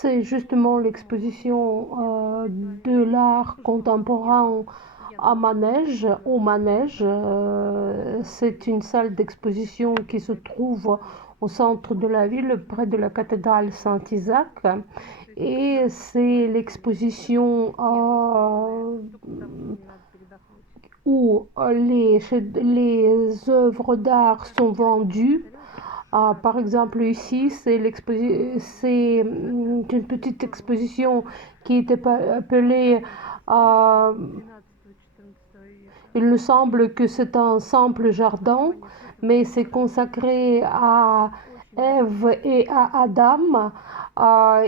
C'est justement l'exposition de l'art contemporain au manège. C'est une salle d'exposition qui se trouve au centre de la ville, près de la cathédrale Saint-Isaac. Et c'est l'exposition où les œuvres d'art sont vendues. Par exemple, ici, c'est une petite exposition qui était appelée. euh, il me semble que c'est un simple jardin, mais c'est consacré à Ève et à Adam.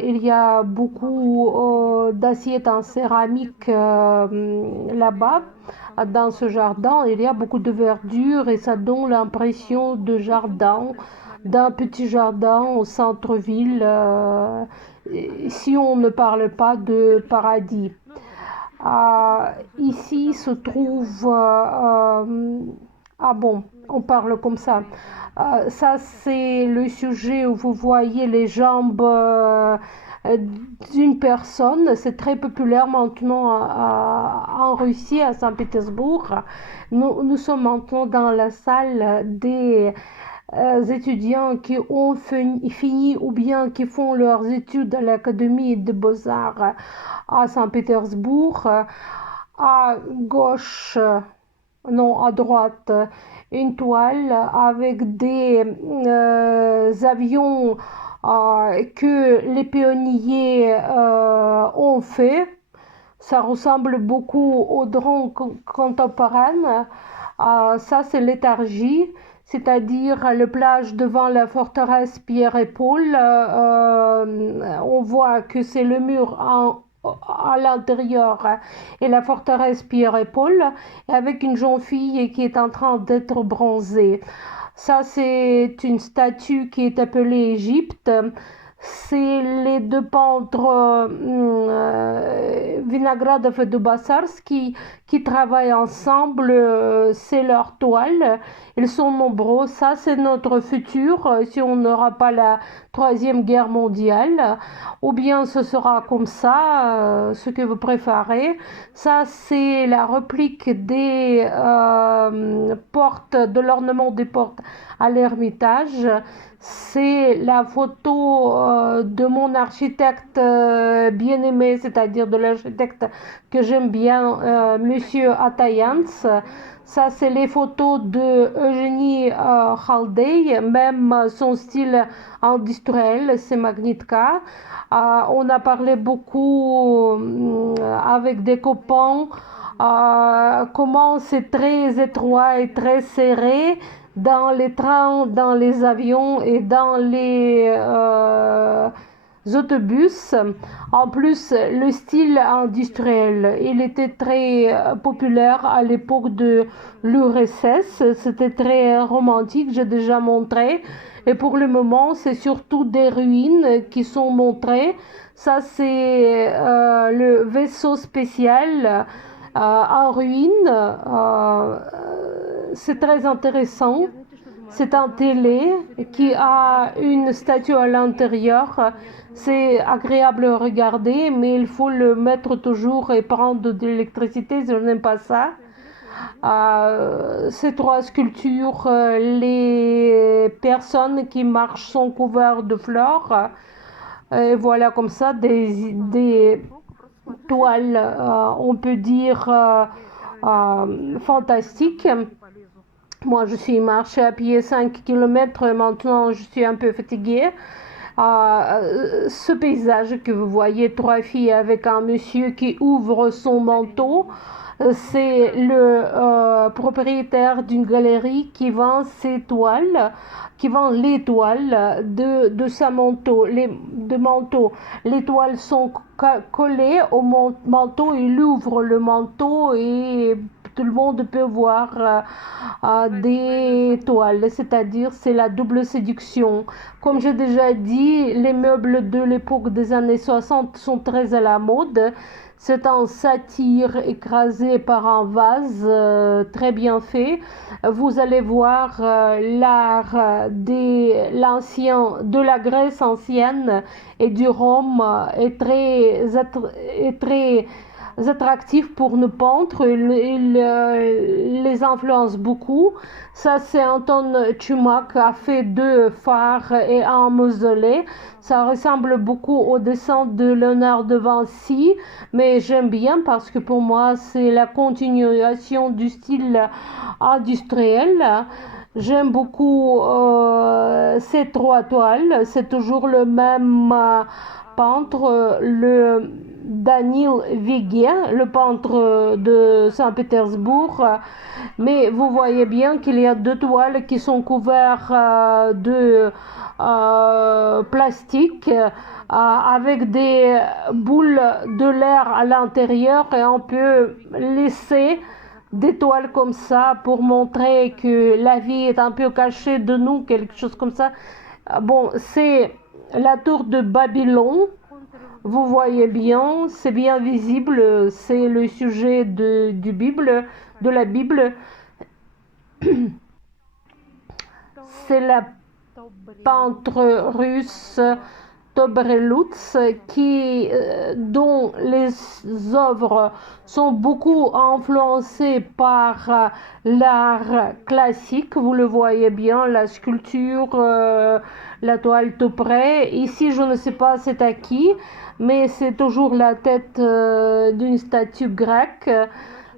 Il y a beaucoup d'assiettes en céramique là-bas, dans ce jardin. Il y a beaucoup de verdure et ça donne l'impression de jardin, d'un petit jardin au centre-ville, si on ne parle pas de paradis. Ici se trouve... ah bon, on parle comme ça. Ça, c'est le sujet où vous voyez les jambes d'une personne. C'est très populaire maintenant en Russie, à Saint-Pétersbourg. Nous sommes maintenant dans la salle des étudiants qui ont fini ou bien qui font leurs études à l'Académie des Beaux-Arts à Saint-Pétersbourg. À gauche, non, à droite, une toile avec des avions que les pionniers ont fait. Ça ressemble beaucoup aux drones contemporains. Ça, c'est Léthargie, c'est-à-dire le plage devant la forteresse Pierre et Paul. On voit que c'est le mur à l'intérieur et la forteresse Pierre et Paul, avec une jeune fille qui est en train d'être bronzée. Ça, c'est une statue qui est appelée Égypte. C'est les deux peintres Vinogradov et Dubassars qui travaillent ensemble. C'est leur toile. Ils sont nombreux. Ça, c'est notre futur si on n'aura pas la Troisième Guerre mondiale. Ou bien ce sera comme ça, ce que vous préférez. Ça, c'est la réplique des portes, de l'ornement des portes à l'Ermitage. C'est la photo de mon architecte bien-aimé, c'est-à-dire de l'architecte que j'aime bien, Monsieur Atayans. Ça, c'est les photos de Eugénie Khaldei, même son style industriel, c'est Magnitka. On a parlé beaucoup avec des copains, comment c'est très étroit et très serré dans les trains, dans les avions et dans les autobus. En plus, le style industriel, il était très populaire à l'époque de l'URSS. C'était très romantique, j'ai déjà montré. Et pour le moment, c'est surtout des ruines qui sont montrées. Ça, c'est le vaisseau spécial en ruine. C'est très intéressant. C'est un télé qui a une statue à l'intérieur. C'est agréable à regarder, mais il faut le mettre toujours et prendre de l'électricité. Je n'aime pas ça. Ces trois sculptures, les personnes qui marchent sont couvertes de fleurs. Et voilà comme ça des toiles, on peut dire, fantastiques. Moi, je suis marché à pied 5 km, maintenant je suis un peu fatiguée. Ce paysage que vous voyez, trois filles avec un monsieur qui ouvre son manteau, c'est le propriétaire d'une galerie qui vend ses toiles, qui vend les toiles de sa manteau, de manteau. Les toiles sont collées au manteau, il ouvre le manteau et tout le monde peut voir des toiles, c'est-à-dire c'est la double séduction. Comme j'ai déjà dit, les meubles de l'époque des années 60 sont très à la mode. C'est un satyre écrasé par un vase très bien fait. Vous allez voir l'art de la Grèce ancienne et du Rome est très attractif pour nos peintres. Il les influence beaucoup. Ça, c'est Anton Tchoumak qui a fait deux phares et un mausolée. Ça ressemble beaucoup au dessin de Léonard de Vinci, mais j'aime bien parce que pour moi, c'est la continuation du style industriel. J'aime beaucoup ces trois toiles. C'est toujours le même peintre, le Danil Viguier, le peintre de Saint-Pétersbourg. Mais vous voyez bien qu'il y a deux toiles qui sont couvertes de plastique avec des boules de l'air à l'intérieur et on peut laisser des toiles comme ça pour montrer que la vie est un peu cachée de nous, quelque chose comme ça. Bon, c'est la tour de Babylone. Vous voyez bien, c'est bien visible, c'est le sujet de la Bible. C'est la peintre russe Tobrelutz dont les œuvres sont beaucoup influencées par l'art classique. Vous le voyez bien, la sculpture, la toile tout près. Ici, je ne sais pas c'est à qui, mais c'est toujours la tête d'une statue grecque.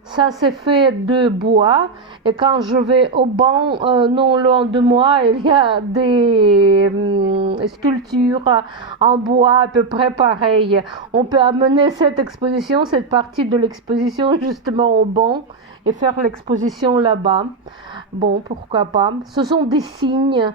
Ça c'est fait de bois et quand je vais au banc non loin de moi il y a des sculptures en bois à peu près pareilles. On peut amener cette partie de l'exposition justement au banc et faire l'exposition là-bas. Bon, pourquoi pas. Ce sont des signes.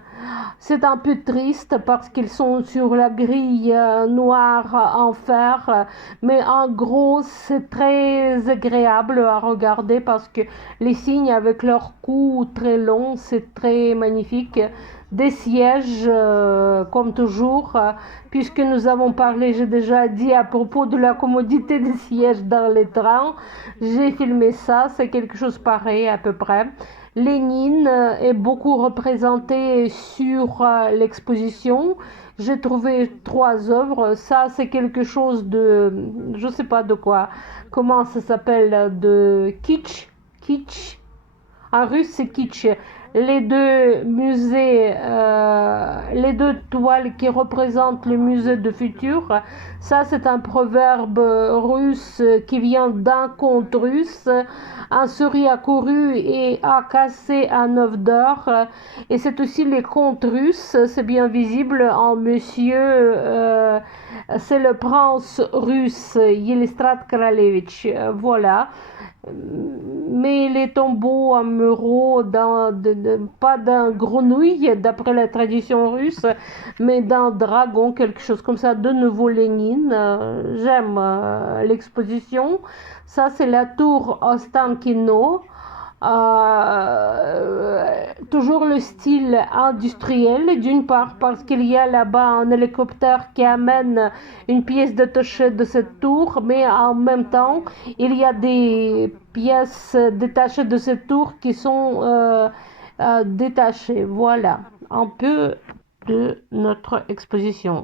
C'est un peu triste parce qu'ils sont sur la grille noire en fer. Mais en gros, c'est très agréable à regarder parce que les signes avec leur cou très long, c'est très magnifique. Des sièges, comme toujours, puisque nous avons parlé, j'ai déjà dit à propos de la commodité des sièges dans les trains. J'ai filmé ça, c'est quelque chose pareil à peu près. Lénine est beaucoup représenté sur l'exposition. J'ai trouvé trois œuvres. Ça, c'est quelque chose de, je sais pas de quoi. Comment ça s'appelle? De kitsch. Kitsch. En russe, c'est kitsch. Les deux musées, les deux toiles qui représentent le musée de futur, ça c'est un proverbe russe qui vient d'un conte russe. Un souris a couru et a cassé un œuf d'or. Et c'est aussi les contes russes, c'est bien visible en monsieur. C'est le prince russe Yelistrat Kralevich. Voilà. Mais les tombeaux amoureux pas d'un grenouille d'après la tradition russe, mais d'un dragon, quelque chose comme ça. De nouveau Lénine. J'aime l'exposition. Ça, c'est la tour Ostankino. Toujours le style industriel, d'une part parce qu'il y a là-bas un hélicoptère qui amène une pièce détachée de cette tour, mais en même temps il y a des pièces détachées de cette tour qui sont détachées. Voilà un peu de notre exposition.